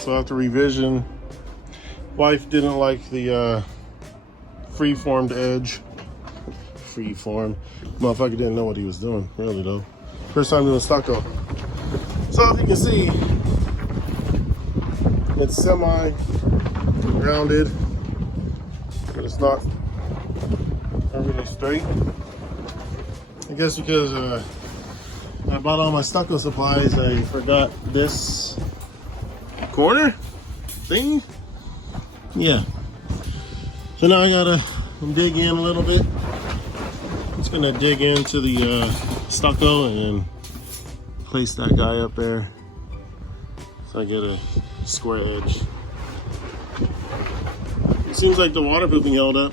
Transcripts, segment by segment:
So after revision, wife didn't like the free-formed edge. Free-form. Motherfucker didn't know what he was doing, really though. First time doing stucco. So if you can see, it's semi-rounded, but it's not really straight. I guess because I bought all my stucco supplies, I forgot this corner thing. Yeah. So now I gotta dig in a little bit. Just gonna dig into the stucco and then place that guy up there so I get a square edge. It seems like the waterproofing held up.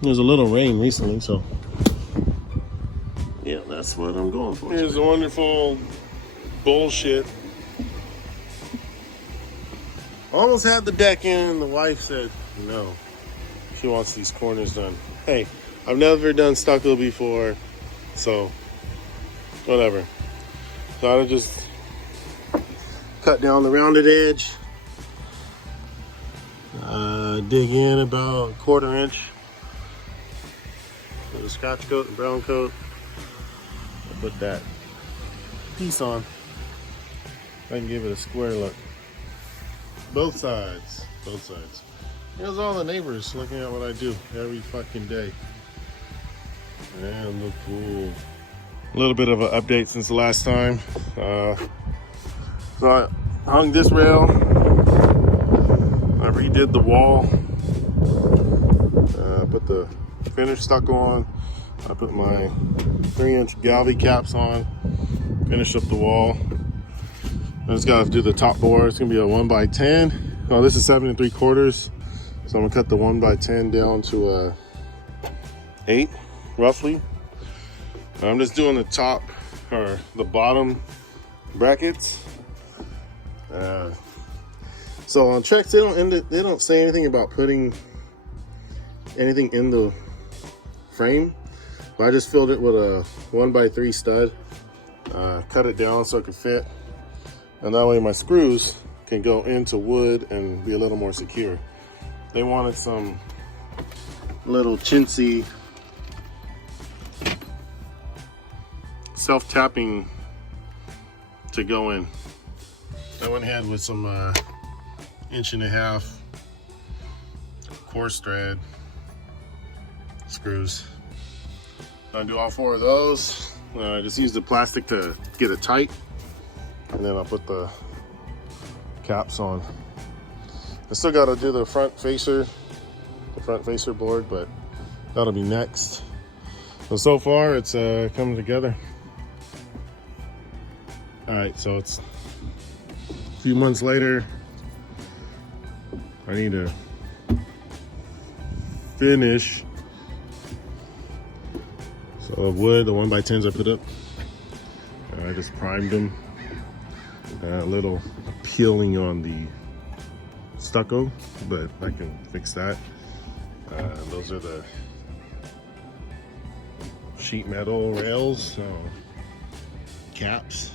There's a little rain recently, so yeah, that's what I'm going for. Here's the wonderful bullshit. Almost had the deck in, and the wife said no. She wants these corners done. Hey, I've never done stucco before, so whatever. So I just cut down the rounded edge, dig in about 1/4 inch with a scratch coat and brown coat. I'll put that piece on. I can give it a square look. Both sides, both sides. Here's all the neighbors looking at what I do every fucking day. And look cool. A little bit of an update since the last time. So I hung this rail. I redid the wall. Put the finished stucco on. I put my 3-inch galvy caps on. Finish up the wall. I just gotta do the top board. It's gonna be a 1x10. Oh, this is 7 3/4. So I'm gonna cut the 1x10 down to a 8, roughly. I'm just doing the top or the bottom brackets. So on Trex, they don't say anything about putting anything in the frame. But I just filled it with a 1x3 stud. Cut it down so it can fit, and that way my screws can go into wood and be a little more secure. They wanted some little chintzy self-tapping to go in. I went ahead with some 1.5 inch coarse thread screws. I'll do all 4 of those. I just use the plastic to get it tight, and then I'll put the caps on. I still got to do the front facer board, but that'll be next. So far it's coming together. All right, so it's a few months later. I need to finish. So the wood, the 1x10s I put up, I just primed them. A little peeling on the stucco, but I can fix that. Those are the sheet metal rails, so caps.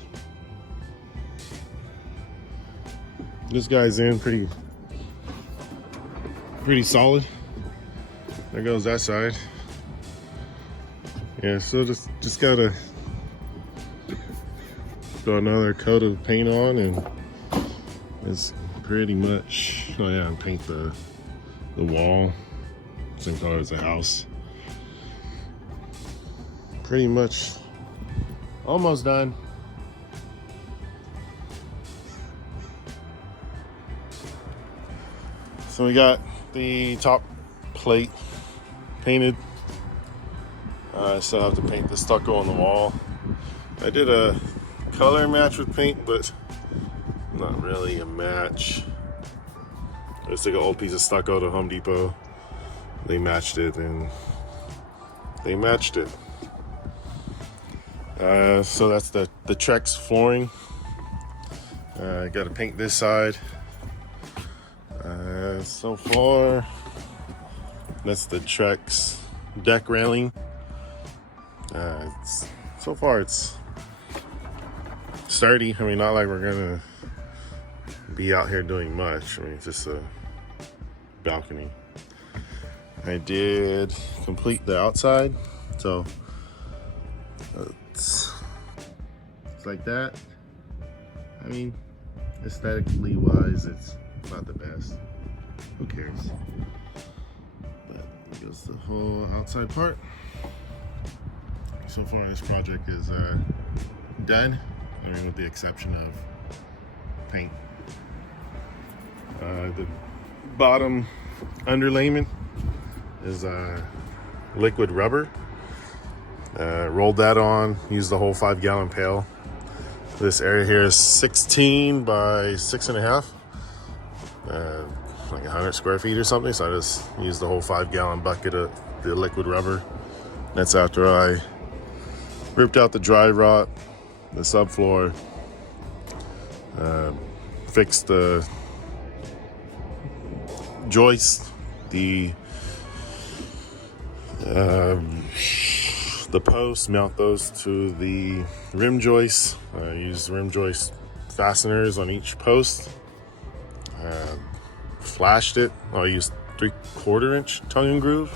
This guy's in pretty solid. There goes that side. Yeah, so just gotta throw another coat of paint on, and it's pretty much, oh yeah, and paint the wall same color as the house. Pretty much almost done. So we got the top plate painted. I still have to paint the stucco on the wall. I did a color match with paint, but not really a match. I just took an old piece of stucco to Home Depot. They matched it, and they matched it. So that's the Trex flooring. I got to paint this side. So far, that's the Trex deck railing. So far it's sturdy. I mean, not like we're gonna be out here doing much. I mean, it's just a balcony. I did complete the outside, so it's like that. I mean, aesthetically wise, it's not the best. Who cares? But here goes the whole outside part. So far, this project is done. I mean, with the exception of paint. The bottom underlayment is liquid rubber. Rolled that on, used the whole 5-gallon pail. This area here is 16 by 6.5, like 100 square feet or something. So I just used the whole 5-gallon bucket of the liquid rubber. That's after I ripped out the dry rot, the subfloor, fixed the joist, the posts, mount those to the rim joists. Use rim joist fasteners on each post. Flashed it. I used 3/4 inch tongue and groove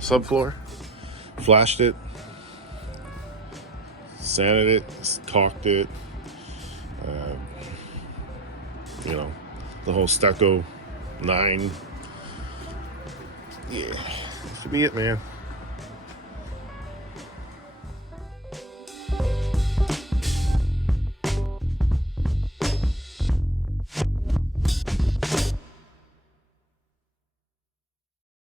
subfloor. Flashed it. Sanded it. Caulked it. You know, the whole stucco 9. Yeah, that should be it, man.